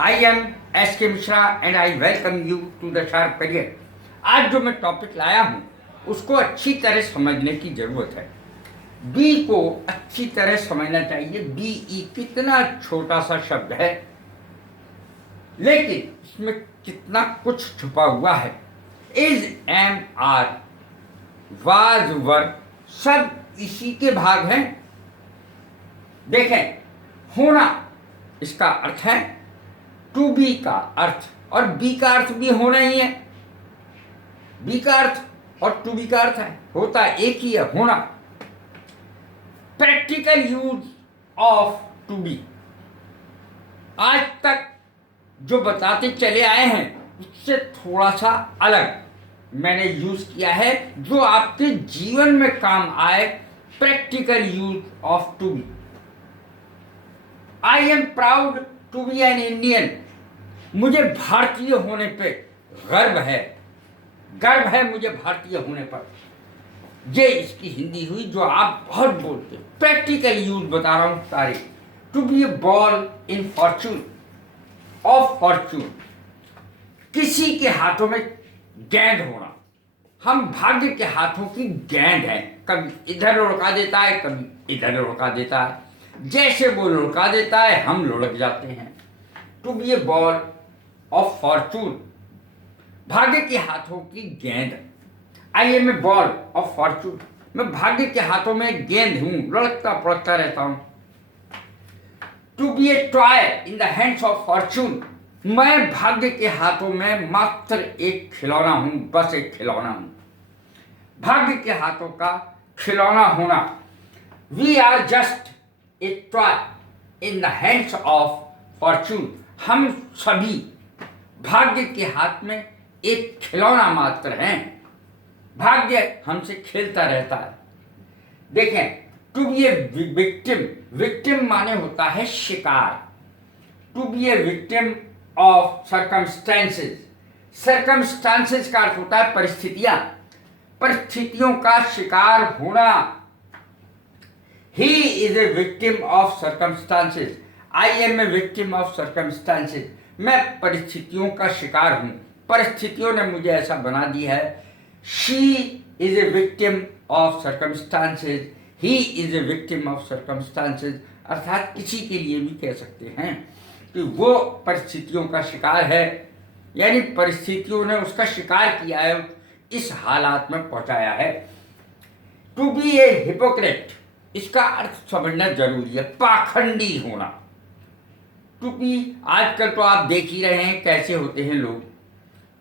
I am S.K. Mishra and I welcome you to the Sharp Career। आज जो मैं topic लाया हूँ उसको अच्छी तरह समझने की ज़रूरत है। बी को अच्छी तरह समझना चाहिए। BE कितना छोटा सा शब्द है, लेकिन इसमें कितना कुछ छुपा हुआ है। इज, एम, आर, वाज, वर सब इसी के भाग हैं। देखें, होना इसका अर्थ है, टू बी का अर्थ, और बी का अर्थ भी होना ही है। बी का अर्थ और टू बी का अर्थ है, होता एक ही है, होना। Practical use of to be आज तक जो बताते चले आए हैं उससे थोड़ा सा अलग मैंने यूज किया है, जो आपके जीवन में काम आए। Practical use of to be. I am proud to be an Indian. मुझे भारतीय होने पे गर्व है मुझे भारतीय होने पर। ये इसकी हिंदी हुई जो आप बहुत बोलते हो। प्रैक्टिकल यूज बता रहा हूं सारे। To be a ball in fortune, of fortune, किसी के हाथों में गेंद होना। हम भाग्य के हाथों की गेंद है, कभी इधर लुढ़का देता है, कभी इधर लुढ़का देता है। जैसे वो लुढ़का देता है हम लुढ़क जाते हैं। To be a ball of fortune, भाग्य के हाथों की गेंद। I am a ball of fortune, मैं भाग्य के हाथों में गेंद हूं, लुढ़कता पड़ता रहता हूं। To be a toy in the hands of fortune, मैं भाग्य के हाथों में मात्र एक खिलौना हूं, बस एक खिलौना हूं, भाग्य के हाथों का खिलौना होना। We are just a toy in the hands of fortune, हम सभी भाग्य के हाथ में एक खिलौना मात्र हैं। भाग्य हमसे खेलता रहता है। देखें, to be a victim, victim माने होता है शिकार। To be a victim of circumstances, circumstances का अर्थ होता है परिस्थितियां, परिस्थितियों का शिकार होना। He is a victim of circumstances, I am a victim of circumstances, मैं परिस्थितियों का शिकार हूं, परिस्थितियों ने मुझे ऐसा बना दिया है। She is a victim of circumstances, he is a victim of circumstances, अर्थात किसी के लिए भी कह सकते हैं कि वो परिस्थितियों का शिकार है, यानी परिस्थितियों ने उसका शिकार किया है, इस हालात में पहुंचाया है। टू बी ए हिपोक्रेट, इसका अर्थ समझना जरूरी है, पाखंडी होना। टू बी, आजकल तो आप देख ही रहे हैं कैसे होते हैं लोग।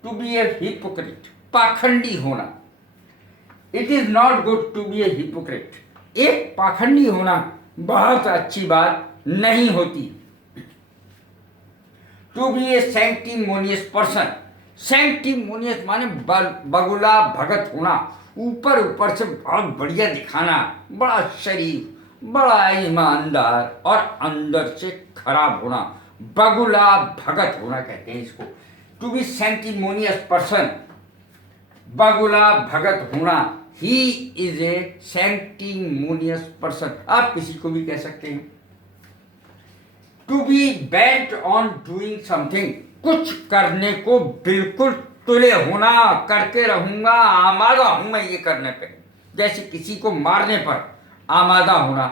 टू बी ए हिपोक्रेट, पाखंडी होना। It is not good to be a hypocrite, एक पाखंडी होना बहुत अच्छी बात नहीं होती। To be a sanctimonious person, sanctimonious माने बगुला भगत होना, ऊपर ऊपर से बहुत बढ़िया दिखाना, बड़ा शरीफ, बड़ा ईमानदार, और अंदर से खराब होना, बगुला भगत होना कहते हैं इसको। टू बी सैंक्टिमोनियस पर्सन, बगुला भगत होना। He is A sanctimonious person, आप किसी को भी कह सकते हैं। To be bent on doing something, कुछ करने को बिल्कुल तुले होना, करके रहूंगा, आमादा हूं मैं ये करने पे। जैसे किसी को मारने पर आमादा होना,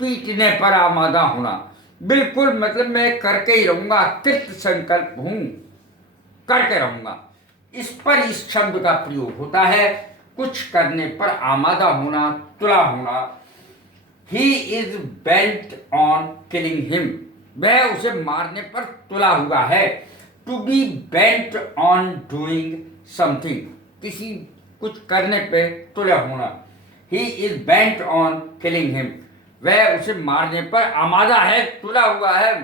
पीटने पर आमादा होना, बिल्कुल मतलब मैं करके ही रहूंगा, कृत संकल्प हूं, करके रहूंगा। इस पर इस शब्द का प्रयोग होता है, कुछ करने पर आमादा होना, तुला होना। He is bent on killing him, वह उसे मारने पर तुला हुआ है। To be bent on doing something, किसी कुछ करने पे तुला होना। He is bent on killing him, वह उसे मारने पर आमादा है, तुला हुआ है।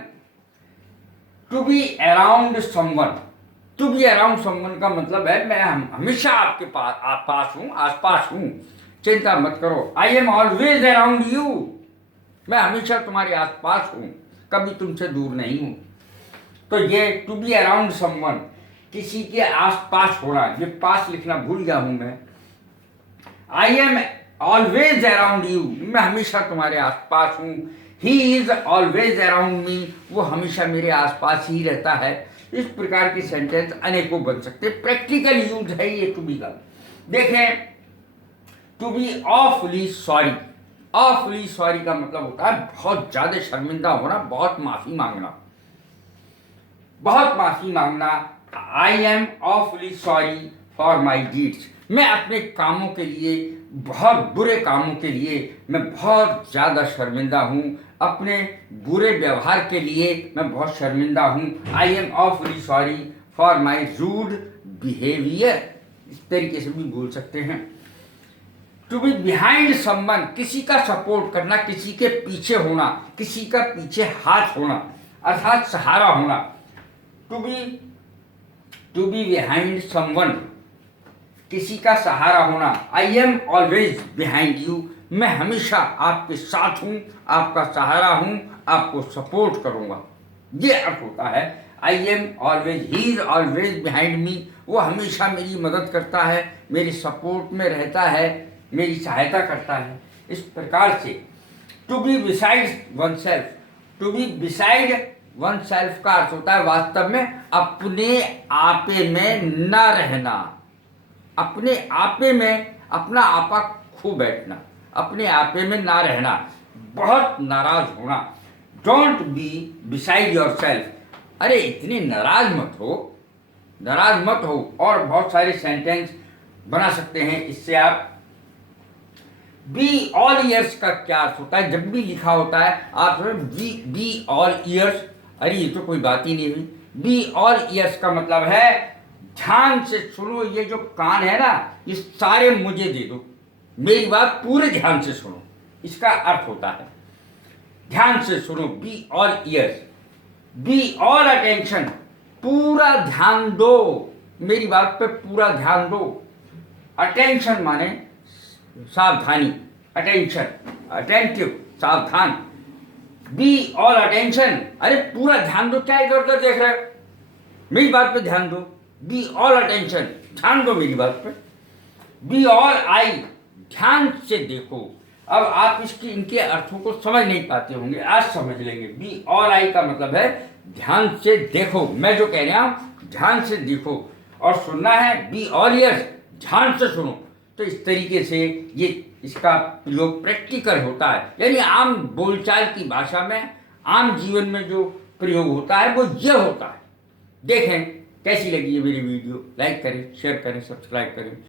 To be around someone, to be around someone का मतलब है मैं हमेशा आपके पास हूं, आसपास हूं, चिंता मत करो। I am always around you, मैं हमेशा तुम्हारे आसपास हूं, कभी तुमसे दूर नहीं हूं। तो ये टू बी अराउंड समवन, किसी के आसपास होना, ये पास लिखना भूल गया हूं मैं। I am always around you, मैं हमेशा तुम्हारे आसपास हूं। He is always around me, वो हमेशा मेरे आसपास ही रहता है। इस प्रकार के सेंटेंस अनेकों बन सकते हैं, प्रैक्टिकल यूज है ये टू बी का। देखें, to be awfully sorry, awfully sorry का मतलब होता है बहुत ज्यादा शर्मिंदा होना, बहुत माफी मांगना, बहुत माफी मांगना। आई am awfully sorry for my deeds, मैं अपने कामों के लिए, बहुत बुरे कामों के लिए मैं बहुत ज़्यादा शर्मिंदा हूँ, अपने बुरे व्यवहार के लिए मैं बहुत शर्मिंदा हूँ। I am awfully sorry for my rude behaviour, इस तरीके से भी बोल सकते हैं। टू बी बिहाइंड समवन, किसी का सपोर्ट करना, किसी के पीछे होना, किसी का पीछे हाथ होना, अर्थात सहारा होना। टू बी बिहाइंड समवन, किसी का सहारा होना। I am always behind you, मैं हमेशा आपके साथ हूँ, आपका सहारा हूँ, आपको सपोर्ट करूँगा, ये अर्थ होता है। I am always, he is always behind me, वो हमेशा मेरी मदद करता है, मेरी सपोर्ट में रहता है, मेरी सहायता करता है। इस प्रकार से to be beside oneself, to be beside oneself का अर्थ होता है वास्तव में अपने आपे में न रहना, अपने आपे में अपना आपा खो बैठना, अपने आपे में ना रहना, बहुत नाराज होना। Don't be beside your self, अरे इतने नाराज मत हो, नाराज मत हो। और बहुत सारे सेंटेंस बना सकते हैं इससे आप। बी ऑल ईयर्स का क्या अर्थ होता है? जब भी लिखा होता है आप बी ऑल ईयर्स, अरे ये तो कोई बात ही नहीं हुई। बी ऑल ईयर्स का मतलब है ध्यान से सुनो, ये जो कान है ना, ये सारे मुझे दे दो, मेरी बात पूरे ध्यान से सुनो, इसका अर्थ होता है ध्यान से सुनो। Be all years, be all attention, पूरा ध्यान दो, मेरी बात पे पूरा ध्यान दो। अटेंशन माने सावधानी, अटेंशन, अटेंटिव, सावधान। बी ऑल अटेंशन, अरे पूरा ध्यान दो, क्या इधर उधर देख रहे हो, मेरी बात पे ध्यान दो। बी ऑल अटेंशन, ध्यान दो मेरी बात पे। बी ऑल आई, ध्यान से देखो। अब आप इनके अर्थों को समझ नहीं पाते होंगे, आज समझ लेंगे। बी ऑल आई का मतलब है ध्यान से देखो, मैं जो कह रहा हूं ध्यान से देखो। और सुनना है बी ऑल ईयर्स, ध्यान से सुनो। तो इस तरीके से ये इसका प्रयोग प्रैक्टिकल होता है, यानी आम बोलचाल की भाषा में, आम जीवन में जो प्रयोग होता है वो ये होता है। देखें कैसी लगी है मेरी वीडियो, लाइक करें, शेयर करें, सब्सक्राइब करें।